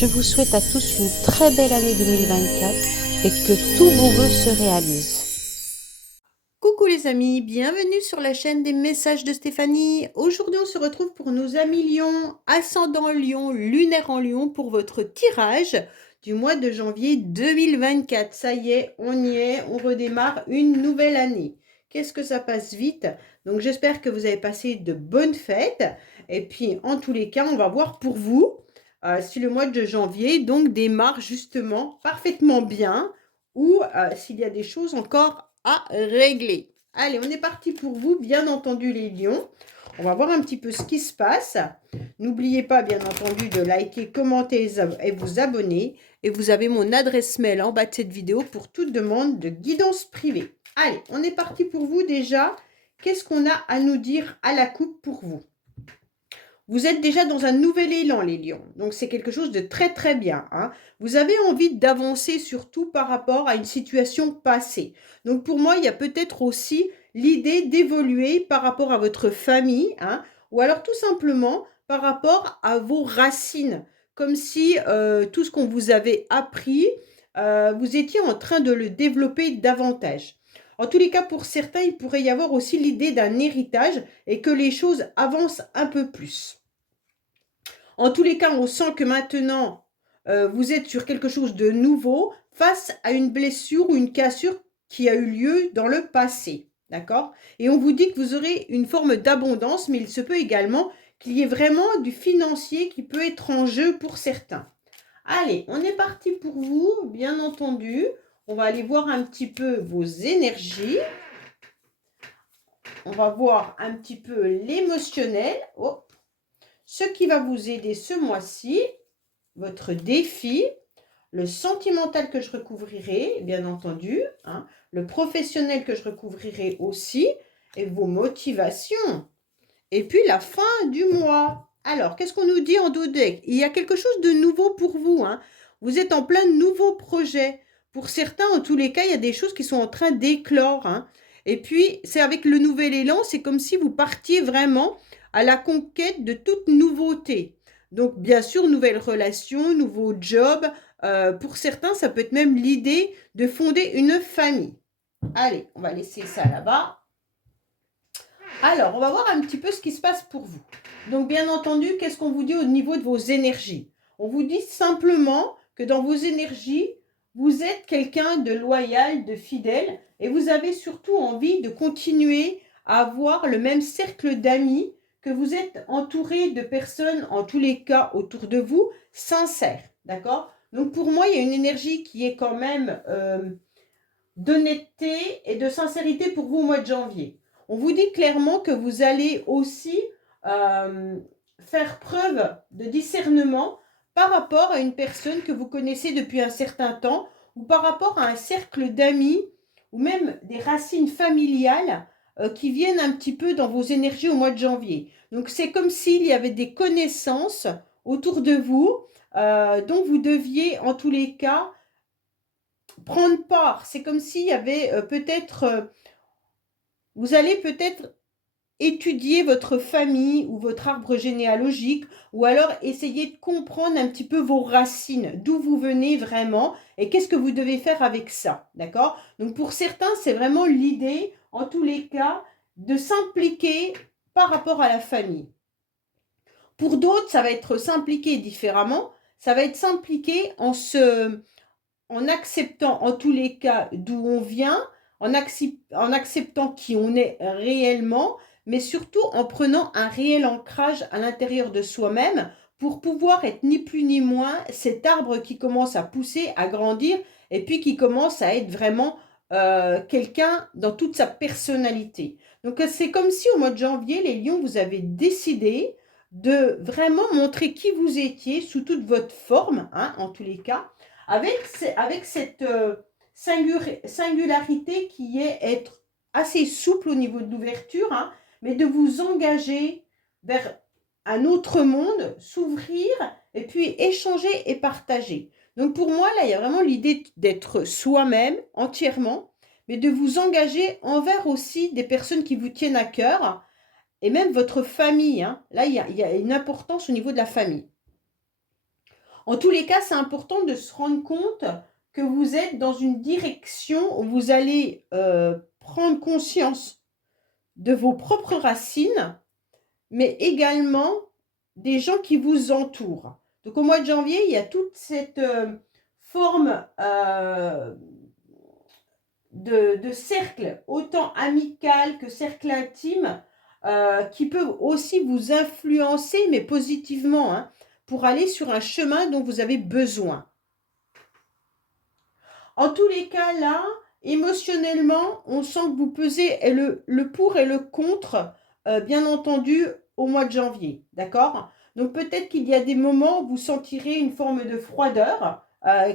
Je vous souhaite à tous une très belle année 2024 et que tous vos vœux se réalisent. Coucou les amis, bienvenue sur la chaîne des messages de Stéphanie. Aujourd'hui on se retrouve pour nos amis Lion, ascendant Lion, lunaire en Lion pour votre tirage du mois de janvier 2024. Ça y est, on y est, on redémarre une nouvelle année. Qu'est-ce que ça passe vite? Donc j'espère que vous avez passé de bonnes fêtes. Et puis en tous les cas, on va voir pour vous si le mois de janvier donc démarre justement parfaitement bien ou s'il y a des choses encore à régler. Allez, on est parti pour vous, bien entendu les lions. On va voir un petit peu ce qui se passe. N'oubliez pas, bien entendu, de liker, commenter et vous abonner. Et vous avez mon adresse mail en bas de cette vidéo pour toute demande de guidance privée. Allez, on est parti pour vous déjà. Qu'est-ce qu'on a à nous dire à la coupe pour vous? Vous êtes déjà dans un nouvel élan, les lions. Donc, c'est quelque chose de très, très bien. Hein. Vous avez envie d'avancer surtout par rapport à une situation passée. Donc, pour moi, il y a peut-être aussi l'idée d'évoluer par rapport à votre famille, hein, ou alors tout simplement par rapport à vos racines. Comme si tout ce qu'on vous avait appris, vous étiez en train de le développer davantage. En tous les cas, pour certains, il pourrait y avoir aussi l'idée d'un héritage et que les choses avancent un peu plus. En tous les cas, on sent que maintenant, vous êtes sur quelque chose de nouveau face à une blessure ou une cassure qui a eu lieu dans le passé. D'accord? Et on vous dit que vous aurez une forme d'abondance, mais il se peut également qu'il y ait vraiment du financier qui peut être en jeu pour certains. Allez, on est parti pour vous, bien entendu. On va aller voir un petit peu vos énergies. On va voir un petit peu l'émotionnel. Oh, ce qui va vous aider ce mois-ci, votre défi, le sentimental que je recouvrirai, bien entendu, hein, le professionnel que je recouvrirai aussi, et vos motivations. Et puis la fin du mois. Alors, qu'est-ce qu'on nous dit en dos deck? Il y a quelque chose de nouveau pour vous. Hein. Vous êtes en plein nouveau projet. Pour certains, en tous les cas, il y a des choses qui sont en train d'éclore. Hein. Et puis, c'est avec le nouvel élan, c'est comme si vous partiez vraiment à la conquête de toute nouveauté. Donc, bien sûr, nouvelles relations, nouveaux jobs. Pour certains, ça peut être même l'idée de fonder une famille. Allez, on va laisser ça là-bas. Alors, on va voir un petit peu ce qui se passe pour vous. Donc, bien entendu, qu'est-ce qu'on vous dit au niveau de vos énergies? On vous dit simplement que dans vos énergies, vous êtes quelqu'un de loyal, de fidèle, et vous avez surtout envie de continuer à avoir le même cercle d'amis, que vous êtes entouré de personnes, en tous les cas, autour de vous, sincères. D'accord? Donc, pour moi, il y a une énergie qui est quand même d'honnêteté et de sincérité pour vous au mois de janvier. On vous dit clairement que vous allez aussi faire preuve de discernement par rapport à une personne que vous connaissez depuis un certain temps ou par rapport à un cercle d'amis ou même des racines familiales qui viennent un petit peu dans vos énergies au mois de janvier. Donc c'est comme s'il y avait des connaissances autour de vous dont vous deviez en tous les cas prendre part. C'est comme s'il y avait peut-être, vous allez peut-être étudier votre famille ou votre arbre généalogique ou alors essayer de comprendre un petit peu vos racines, d'où vous venez vraiment et qu'est-ce que vous devez faire avec ça, d'accord? Donc pour certains, c'est vraiment l'idée, en tous les cas, de s'impliquer par rapport à la famille. Pour d'autres, ça va être s'impliquer différemment, ça va être s'impliquer en acceptant en tous les cas d'où on vient, en acceptant qui on est réellement, mais surtout en prenant un réel ancrage à l'intérieur de soi-même pour pouvoir être ni plus ni moins cet arbre qui commence à pousser, à grandir, et puis qui commence à être vraiment quelqu'un dans toute sa personnalité. Donc c'est comme si au mois de janvier, les lions, vous avez décidé de vraiment montrer qui vous étiez sous toute votre forme, hein, en tous les cas, avec cette singularité qui est être assez souple au niveau de l'ouverture, hein, mais de vous engager vers un autre monde, s'ouvrir et puis échanger et partager. Donc pour moi, là, il y a vraiment l'idée d'être soi-même entièrement, mais de vous engager envers aussi des personnes qui vous tiennent à cœur et même votre famille. Hein. Là, il y a une importance au niveau de la famille. En tous les cas, c'est important de se rendre compte que vous êtes dans une direction où vous allez prendre conscience de vos propres racines, mais également des gens qui vous entourent. Donc au mois de janvier, il y a toute cette forme de cercle, autant amical que cercle intime, qui peuvent aussi vous influencer, mais positivement, hein, pour aller sur un chemin dont vous avez besoin. En tous les cas, là, émotionnellement, on sent que vous pesez le pour et le contre, bien entendu, au mois de janvier. D'accord? Donc peut-être qu'il y a des moments où vous sentirez une forme de froideur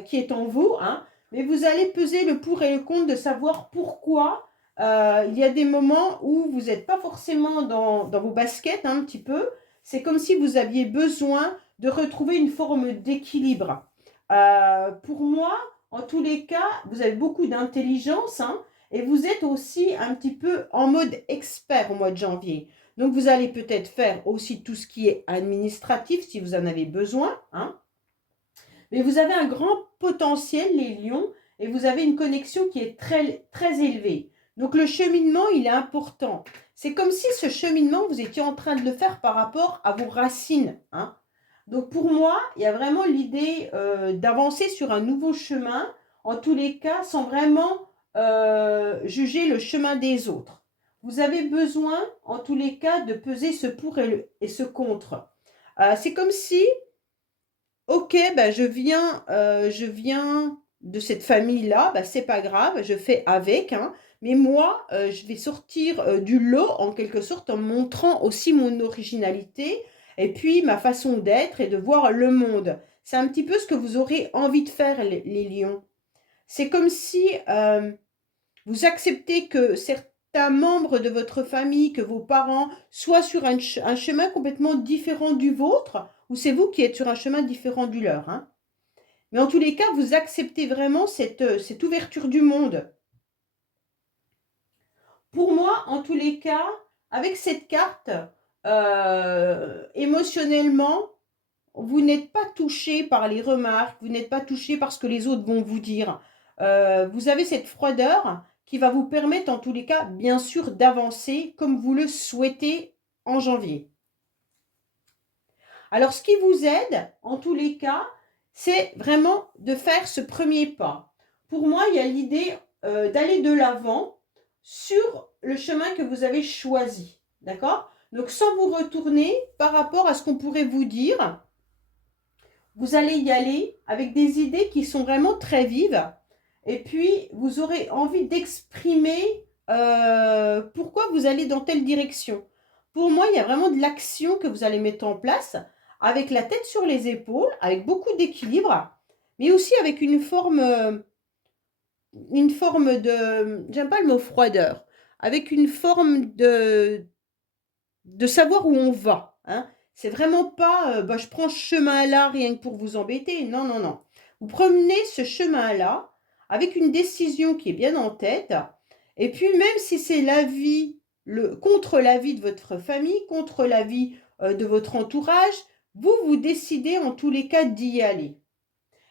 qui est en vous, hein, mais vous allez peser le pour et le contre de savoir pourquoi. Il y a des moments où vous n'êtes pas forcément dans vos baskets, hein, un petit peu. C'est comme si vous aviez besoin de retrouver une forme d'équilibre. Pour moi, en tous les cas, vous avez beaucoup d'intelligence, hein, et vous êtes aussi un petit peu en mode expert au mois de janvier. Donc, vous allez peut-être faire aussi tout ce qui est administratif si vous en avez besoin, hein. Mais vous avez un grand potentiel, les lions, et vous avez une connexion qui est très, très élevée. Donc, le cheminement, il est important. C'est comme si ce cheminement, vous étiez en train de le faire par rapport à vos racines, hein. Donc pour moi, il y a vraiment l'idée d'avancer sur un nouveau chemin, en tous les cas, sans vraiment juger le chemin des autres. Vous avez besoin, en tous les cas, de peser ce pour et ce contre. C'est comme si, ok, ben je viens de cette famille-là, ben c'est pas grave, je fais avec, hein, mais moi, je vais sortir du lot, en quelque sorte, en montrant aussi mon originalité, et puis ma façon d'être et de voir le monde. C'est un petit peu ce que vous aurez envie de faire, les lions. C'est comme si vous acceptez que certains membres de votre famille, que vos parents, soient sur un chemin complètement différent du vôtre, ou c'est vous qui êtes sur un chemin différent du leur, hein. Mais en tous les cas, vous acceptez vraiment cette ouverture du monde. Pour moi, en tous les cas, avec cette carte, émotionnellement, vous n'êtes pas touché par les remarques, vous n'êtes pas touché par ce que les autres vont vous dire. Vous avez cette froideur qui va vous permettre, en tous les cas, bien sûr, d'avancer comme vous le souhaitez en janvier. Alors, ce qui vous aide, en tous les cas, c'est vraiment de faire ce premier pas. Pour moi, il y a l'idée d'aller de l'avant sur le chemin que vous avez choisi. D'accord? Donc, sans vous retourner par rapport à ce qu'on pourrait vous dire, vous allez y aller avec des idées qui sont vraiment très vives. Et puis, vous aurez envie d'exprimer pourquoi vous allez dans telle direction. Pour moi, il y a vraiment de l'action que vous allez mettre en place avec la tête sur les épaules, avec beaucoup d'équilibre, mais aussi avec une forme de, j'aime pas le mot froideur, avec une forme de savoir où on va, hein. C'est vraiment pas, bah, je prends ce chemin-là rien que pour vous embêter. Non, non, non. Vous prenez ce chemin-là avec une décision qui est bien en tête. Et puis, même si c'est l'avis, contre l'avis de votre famille, contre l'avis de votre entourage, vous décidez en tous les cas d'y aller.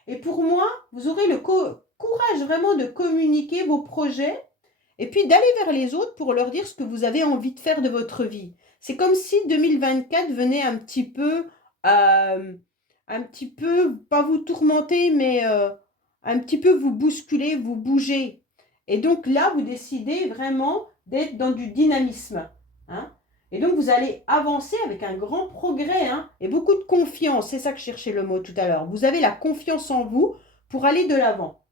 Et pour moi, vous aurez le courage vraiment de communiquer vos projets et puis d'aller vers les autres pour leur dire ce que vous avez envie de faire de votre vie. C'est comme si 2024 venait un petit peu, pas vous tourmenter, mais un petit peu vous bousculer, vous bouger. Et donc là, vous décidez vraiment d'être dans du dynamisme, hein. Et donc vous allez avancer avec un grand progrès, hein, et beaucoup de confiance. C'est ça que je cherchais le mot tout à l'heure. Vous avez la confiance en vous pour aller de l'avant.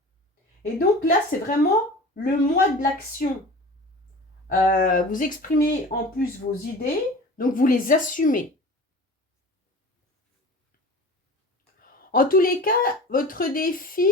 Et donc là, c'est vraiment le mois de l'action. Vous exprimez en plus vos idées, donc vous les assumez. En tous les cas, votre défi,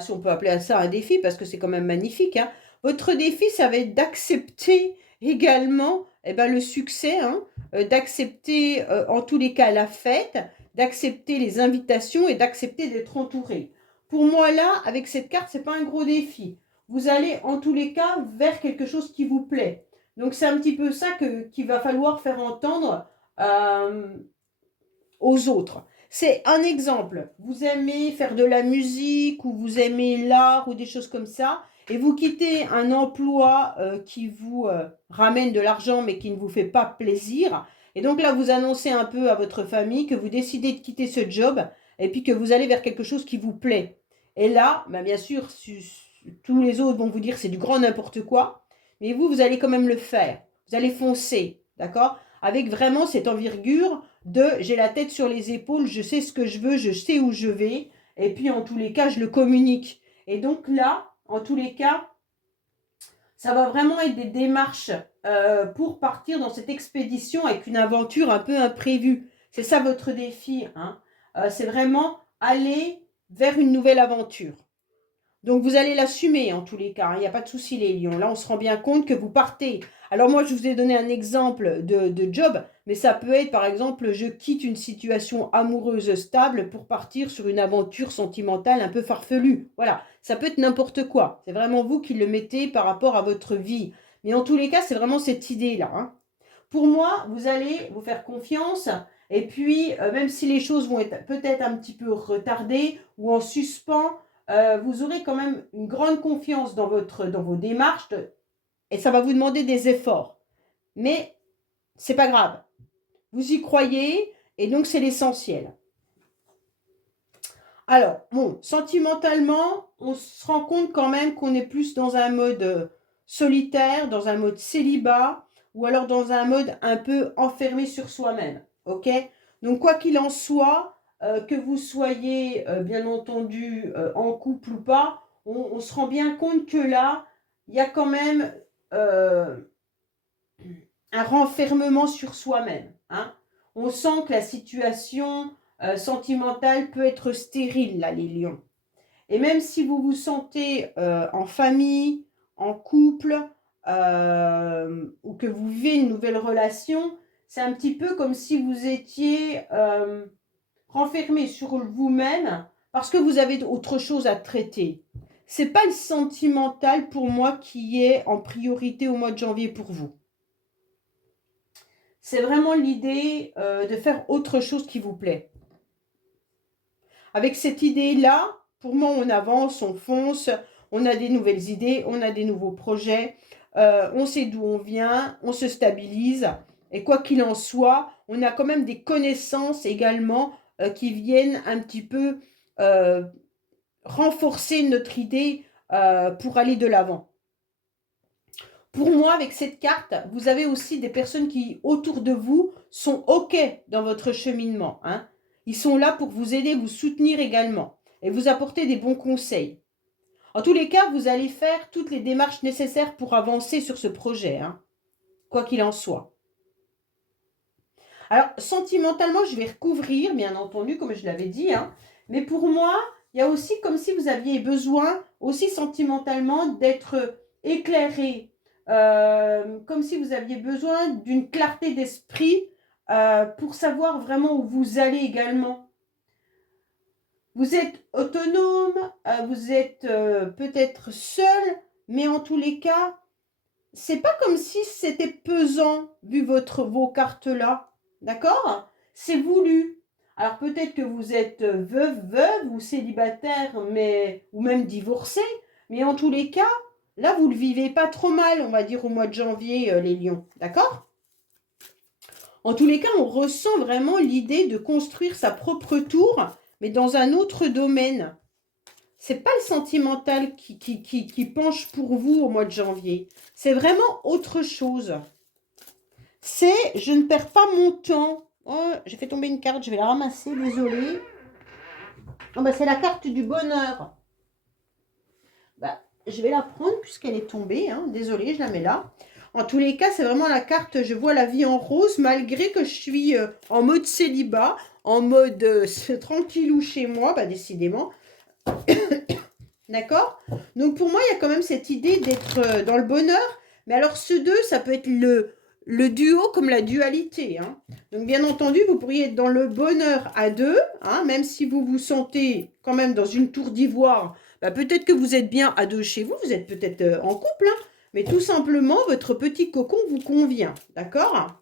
si on peut appeler ça un défi, parce que c'est quand même magnifique, hein, votre défi, ça va être d'accepter également le succès, hein, d'accepter en tous les cas la fête, d'accepter les invitations et d'accepter d'être entouré. Pour moi, là, avec cette carte, ce n'est pas un gros défi. Vous allez en tous les cas vers quelque chose qui vous plaît. Donc, c'est un petit peu ça qu'il va falloir faire entendre aux autres. C'est un exemple. Vous aimez faire de la musique ou vous aimez l'art ou des choses comme ça, et vous quittez un emploi qui vous ramène de l'argent mais qui ne vous fait pas plaisir. Et donc là, vous annoncez un peu à votre famille que vous décidez de quitter ce job et puis que vous allez vers quelque chose qui vous plaît. Et là, bah bien sûr, tous les autres vont vous dire c'est du grand n'importe quoi, mais vous, vous allez quand même le faire. Vous allez foncer, d'accord? Avec vraiment cette envergure de j'ai la tête sur les épaules, je sais ce que je veux, je sais où je vais, et puis en tous les cas, je le communique. Et donc là, en tous les cas, ça va vraiment être des démarches pour partir dans cette expédition avec une aventure un peu imprévue. C'est ça votre défi, hein. C'est vraiment aller vers une nouvelle aventure. Donc vous allez l'assumer en tous les cas, hein. Il n'y a pas de souci les lions. Là, on se rend bien compte que vous partez. Alors moi, je vous ai donné un exemple de job, mais ça peut être par exemple, je quitte une situation amoureuse stable pour partir sur une aventure sentimentale un peu farfelue. Voilà, ça peut être n'importe quoi. C'est vraiment vous qui le mettez par rapport à votre vie. Mais en tous les cas, c'est vraiment cette idée-là, hein. Pour moi, vous allez vous faire confiance. Et puis, même si les choses vont être peut-être un petit peu retardées ou en suspens, vous aurez quand même une grande confiance dans vos démarches et ça va vous demander des efforts. Mais c'est pas grave. Vous y croyez et donc c'est l'essentiel. Alors, bon, sentimentalement, on se rend compte quand même qu'on est plus dans un mode solitaire, dans un mode célibat ou alors dans un mode un peu enfermé sur soi-même. Ok? Donc, quoi qu'il en soit, que vous soyez bien entendu en couple ou pas, on se rend bien compte que là, il y a quand même euh, un renfermement sur soi-même, hein. On sent que la situation sentimentale peut être stérile, là, les lions. Et même si vous vous sentez en famille, en couple, ou que vous vivez une nouvelle relation, c'est un petit peu comme si vous étiez renfermé sur vous-même parce que vous avez autre chose à traiter. C'est pas le sentimental pour moi qui est en priorité au mois de janvier pour vous. C'est vraiment l'idée de faire autre chose qui vous plaît. Avec cette idée-là, pour moi, on avance, on fonce, on a des nouvelles idées, on a des nouveaux projets, on sait d'où on vient, on se stabilise. Et quoi qu'il en soit, on a quand même des connaissances également qui viennent un petit peu euh, renforcer notre idée pour aller de l'avant. Pour moi, avec cette carte, vous avez aussi des personnes qui, autour de vous, sont OK dans votre cheminement, hein. Ils sont là pour vous aider, vous soutenir également et vous apporter des bons conseils. En tous les cas, vous allez faire toutes les démarches nécessaires pour avancer sur ce projet, hein, quoi qu'il en soit. Alors, sentimentalement, je vais recouvrir, bien entendu, comme je l'avais dit, hein, mais pour moi, il y a aussi comme si vous aviez besoin, aussi sentimentalement, d'être éclairé, comme si vous aviez besoin d'une clarté d'esprit pour savoir vraiment où vous allez également. Vous êtes autonome, vous êtes peut-être seul, mais en tous les cas, c'est pas comme si c'était pesant vu vos cartes là, d'accord? C'est voulu. Alors peut-être que vous êtes veuve ou célibataire, mais ou même divorcé, mais en tous les cas, là vous le vivez pas trop mal, on va dire au mois de janvier, les lions, d'accord? En tous les cas, on ressent vraiment l'idée de construire sa propre tour, mais dans un autre domaine. C'est pas le sentimental qui penche pour vous au mois de janvier. C'est vraiment autre chose. C'est je ne perds pas mon temps. Oh, j'ai fait tomber une carte, je vais la ramasser, désolée. Oh, bah, c'est la carte du bonheur. Bah, je vais la prendre puisqu'elle est tombée, hein. Désolée, je la mets là. En tous les cas, c'est vraiment la carte, je vois la vie en rose, malgré que je suis en mode célibat, en mode tranquillou chez moi, bah décidément. D'accord? Donc pour moi, il y a quand même cette idée d'être dans le bonheur. Mais alors ce deux, ça peut être le duo comme la dualité, hein. Donc bien entendu, vous pourriez être dans le bonheur à deux, hein, même si vous vous sentez quand même dans une tour d'ivoire. Bah, peut-être que vous êtes bien à deux chez vous, vous êtes peut-être en couple, hein, mais tout simplement, votre petit cocon vous convient. D'accord?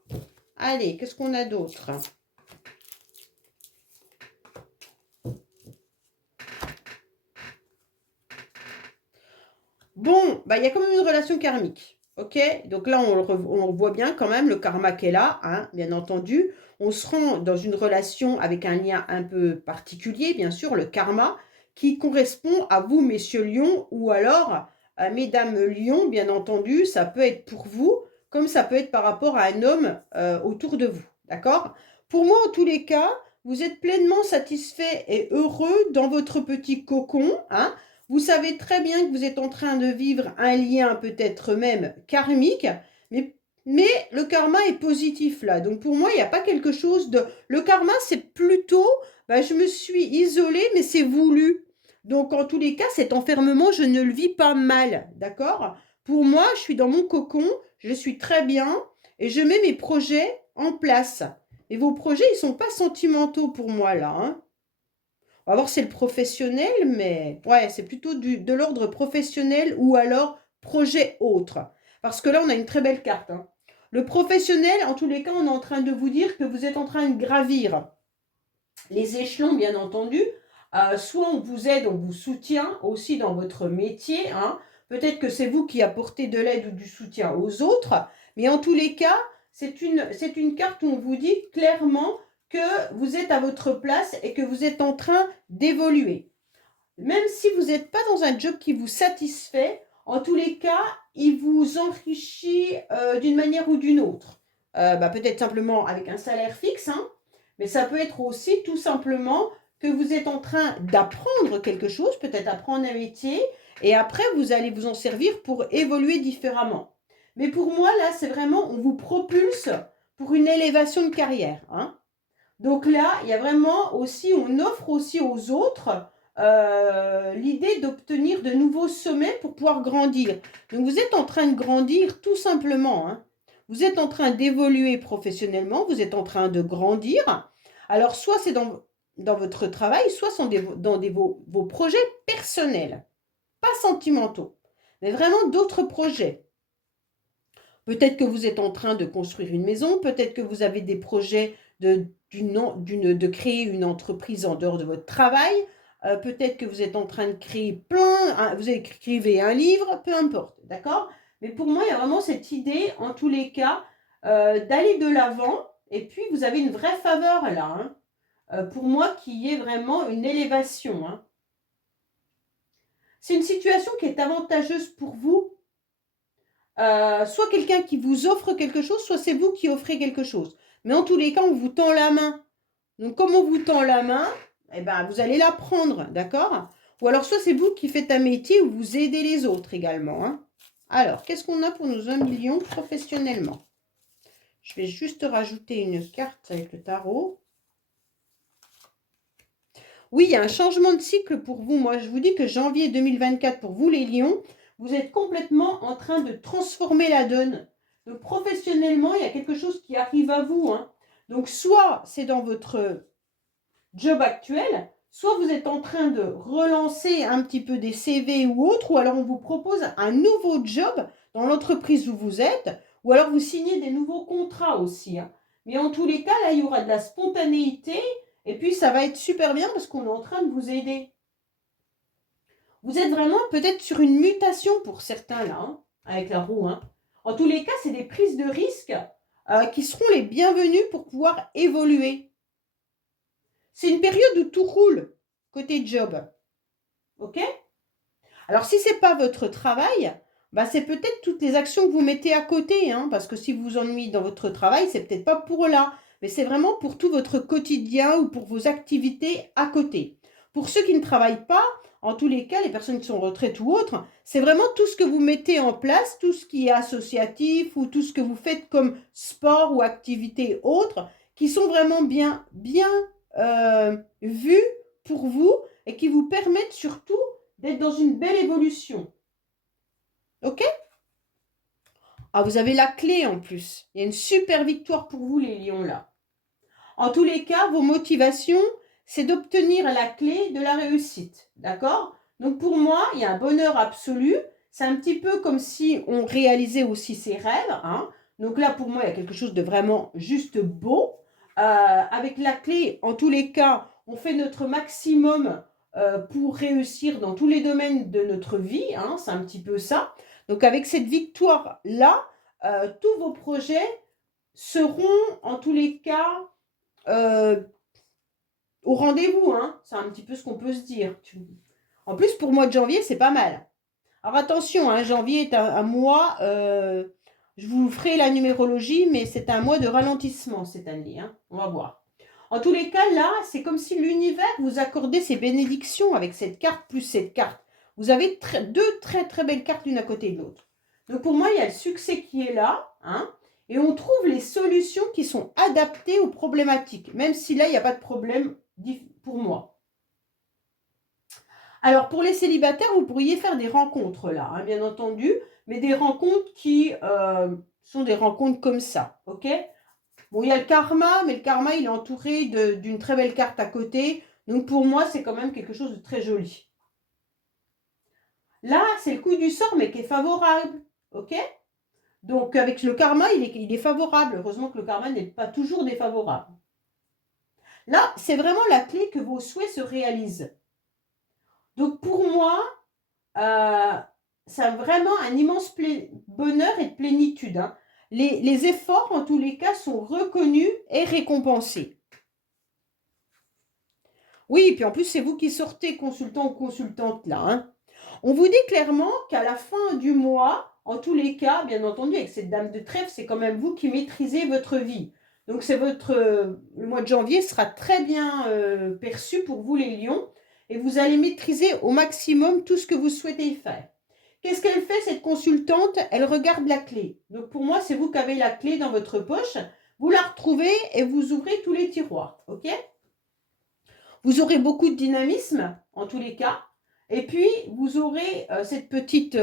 Allez, qu'est-ce qu'on a d'autre? Bon, bah, il y a quand même une relation karmique. Ok? Donc là, on voit bien quand même le karma qui est là, hein, bien entendu. On se rend dans une relation avec un lien un peu particulier, bien sûr, le karma, qui correspond à vous, messieurs lions, ou alors à mesdames lions, bien entendu. Ça peut être pour vous, comme ça peut être par rapport à un homme autour de vous. D'accord? Pour moi, en tous les cas, vous êtes pleinement satisfait et heureux dans votre petit cocon, hein. Vous savez très bien que vous êtes en train de vivre un lien peut-être même karmique, mais, mais le karma est positif là. Donc pour moi, il n'y a pas quelque chose de... Le karma, c'est plutôt, bah, je me suis isolée, mais c'est voulu. Donc en tous les cas, cet enfermement, je ne le vis pas mal, d'accord? Pour moi, je suis dans mon cocon, je suis très bien et je mets mes projets en place. Et vos projets, ils ne sont pas sentimentaux pour moi là, hein. On va voir si c'est le professionnel, mais ouais, c'est plutôt de l'ordre professionnel ou alors projet autre. Parce que là, on a une très belle carte, hein. Le professionnel, en tous les cas, on est en train de vous dire que vous êtes en train de gravir les échelons, bien entendu. Soit on vous aide, on vous soutient aussi dans votre métier, hein. Peut-être que c'est vous qui apportez de l'aide ou du soutien aux autres. Mais en tous les cas, c'est une carte où on vous dit clairement que vous êtes à votre place et que vous êtes en train d'évoluer. Même si vous n'êtes pas dans un job qui vous satisfait, en tous les cas, il vous enrichit d'une manière ou d'une autre. Peut-être simplement avec un salaire fixe, hein, mais ça peut être aussi tout simplement que vous êtes en train d'apprendre quelque chose, peut-être apprendre un métier, et après, vous allez vous en servir pour évoluer différemment. Mais pour moi, là, c'est vraiment, on vous propulse pour une élévation de carrière, hein. Donc là, il y a vraiment aussi, on offre aussi aux autres l'idée d'obtenir de nouveaux sommets pour pouvoir grandir. Donc vous êtes en train de grandir tout simplement, hein. Vous êtes en train d'évoluer professionnellement, vous êtes en train de grandir. Alors soit c'est dans votre travail, soit dans vos projets personnels, pas sentimentaux, mais vraiment d'autres projets. Peut-être que vous êtes en train de construire une maison, peut-être que vous avez des projets de créer une entreprise en dehors de votre travail, peut-être que vous êtes en train de créer vous écrivez un livre, peu importe, d'accord? Mais pour moi, il y a vraiment cette idée, en tous les cas, d'aller de l'avant, et puis vous avez une vraie faveur là, hein, pour moi, qui est vraiment une élévation, hein. C'est une situation qui est avantageuse pour vous. Soit quelqu'un qui vous offre quelque chose, soit c'est vous qui offrez quelque chose. Mais en tous les cas, on vous tend la main. Donc, comme on vous tend la main, eh ben, vous allez la prendre, d'accord? Ou alors, soit c'est vous qui faites un métier où vous aidez les autres également, hein. Alors, qu'est-ce qu'on a pour nos 1 million professionnellement? Je vais juste rajouter une carte avec le tarot. Oui, il y a un changement de cycle pour vous. Moi, je vous dis que janvier 2024, pour vous les lions, vous êtes complètement en train de transformer la donne. Donc, professionnellement, il y a quelque chose qui arrive à vous, hein. Donc, soit c'est dans votre job actuel, soit vous êtes en train de relancer un petit peu des CV ou autre, ou alors on vous propose un nouveau job dans l'entreprise où vous êtes, ou alors vous signez des nouveaux contrats aussi, hein. Mais en tous les cas, là, il y aura de la spontanéité, et puis ça va être super bien parce qu'on est en train de vous aider. Vous êtes vraiment peut-être sur une mutation pour certains là, hein, avec la roue, hein. En tous les cas, c'est des prises de risques qui seront les bienvenues pour pouvoir évoluer. C'est une période où tout roule côté job. Ok? Alors, si ce n'est pas votre travail, c'est peut-être toutes les actions que vous mettez à côté, hein, parce que si vous vous ennuyez dans votre travail, c'est peut-être pas pour là, mais c'est vraiment pour tout votre quotidien ou pour vos activités à côté. Pour ceux qui ne travaillent pas, en tous les cas, les personnes qui sont en retraite ou autres, c'est vraiment tout ce que vous mettez en place, tout ce qui est associatif ou tout ce que vous faites comme sport ou activité autre, qui sont vraiment bien vus pour vous et qui vous permettent surtout d'être dans une belle évolution. Ok? Ah, vous avez la clé en plus. Il y a une super victoire pour vous, les lions, là. En tous les cas, vos motivations, c'est d'obtenir la clé de la réussite. D'accord? Donc, pour moi, il y a un bonheur absolu. C'est un petit peu comme si on réalisait aussi ses rêves, hein. Donc là, pour moi, il y a quelque chose de vraiment juste beau. Avec la clé, en tous les cas, on fait notre maximum pour réussir dans tous les domaines de notre vie, hein, c'est un petit peu ça. Donc avec cette victoire-là, tous vos projets seront en tous les cas au rendez-vous, hein. C'est un petit peu ce qu'on peut se dire. En plus, pour le mois de janvier, c'est pas mal. Alors attention, hein, janvier est un mois, je vous ferai la numérologie, mais c'est un mois de ralentissement cette année, hein. On va voir. En tous les cas, là, c'est comme si l'univers vous accordait ses bénédictions avec cette carte plus cette carte. Vous avez deux très très belles cartes l'une à côté de l'autre. Donc pour moi, il y a le succès qui est là, hein, et on trouve les solutions qui sont adaptées aux problématiques, même si là, il n'y a pas de problème pour moi. Alors, pour les célibataires, vous pourriez faire des rencontres là, hein, bien entendu, mais des rencontres qui sont des rencontres comme ça, ok? Bon, il y a le karma, mais le karma, il est entouré d'une très belle carte à côté. Donc, pour moi, c'est quand même quelque chose de très joli. Là, c'est le coup du sort, mais qui est favorable, ok? Donc, avec le karma, il est favorable. Heureusement que le karma n'est pas toujours défavorable. Là, c'est vraiment la clé que vos souhaits se réalisent. Donc, pour moi, c'est vraiment un immense bonheur et de plénitude, hein. Les efforts, en tous les cas, sont reconnus et récompensés. Oui, puis en plus, c'est vous qui sortez consultant ou consultante là, hein. On vous dit clairement qu'à la fin du mois, en tous les cas, bien entendu, avec cette dame de trèfle, c'est quand même vous qui maîtrisez votre vie. Donc, le mois de janvier sera très bien perçu pour vous les lions et vous allez maîtriser au maximum tout ce que vous souhaitez faire. Qu'est-ce qu'elle fait, cette consultante? Elle regarde la clé. Donc, pour moi, c'est vous qui avez la clé dans votre poche. Vous la retrouvez et vous ouvrez tous les tiroirs, ok? Vous aurez beaucoup de dynamisme, en tous les cas. Et puis, vous aurez cette petite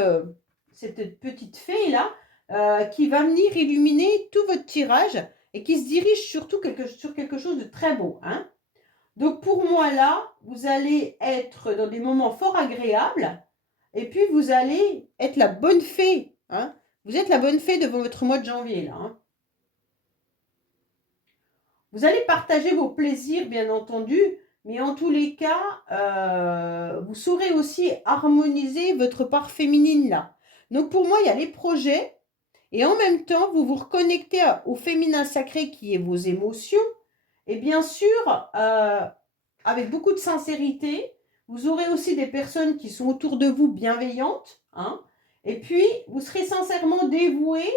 fée-là qui va venir illuminer tout votre tirage et qui se dirige surtout sur quelque chose de très beau, hein. Donc, pour moi, là, vous allez être dans des moments fort agréables et puis vous allez être la bonne fée, hein. Vous êtes la bonne fée devant votre mois de janvier, là, hein. Vous allez partager vos plaisirs, bien entendu, mais en tous les cas, vous saurez aussi harmoniser votre part féminine là. Donc pour moi, il y a les projets et en même temps, vous vous reconnectez au féminin sacré qui est vos émotions. Et bien sûr, avec beaucoup de sincérité, vous aurez aussi des personnes qui sont autour de vous bienveillantes, hein, et puis vous serez sincèrement dévoués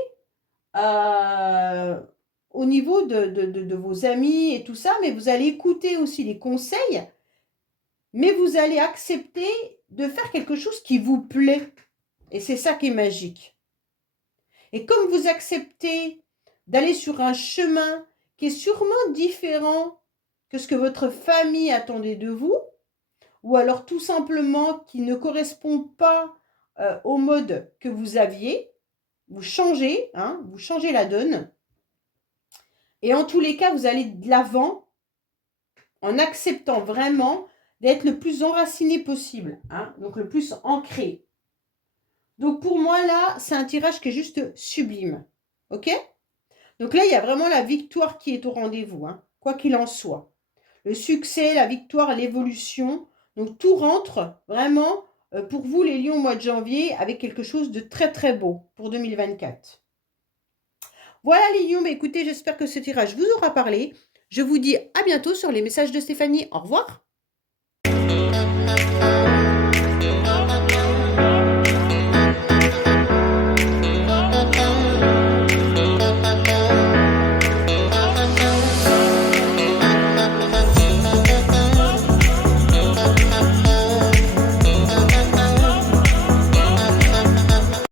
au niveau de vos amis et tout ça, mais vous allez écouter aussi les conseils, mais vous allez accepter de faire quelque chose qui vous plaît. Et c'est ça qui est magique. Et comme vous acceptez d'aller sur un chemin qui est sûrement différent que ce que votre famille attendait de vous, ou alors tout simplement qui ne correspond pas au mode que vous aviez, vous changez, hein, vous changez la donne. Et en tous les cas, vous allez de l'avant en acceptant vraiment d'être le plus enraciné possible, hein, donc le plus ancré. Donc pour moi, là, c'est un tirage qui est juste sublime. Ok? Donc là, il y a vraiment la victoire qui est au rendez-vous, hein, quoi qu'il en soit. Le succès, la victoire, l'évolution. Donc tout rentre vraiment pour vous, les lions, au mois de janvier, avec quelque chose de très très beau pour 2024. Voilà les lions, mais écoutez, j'espère que ce tirage vous aura parlé. Je vous dis à bientôt sur les messages de Stéphanie. Au revoir.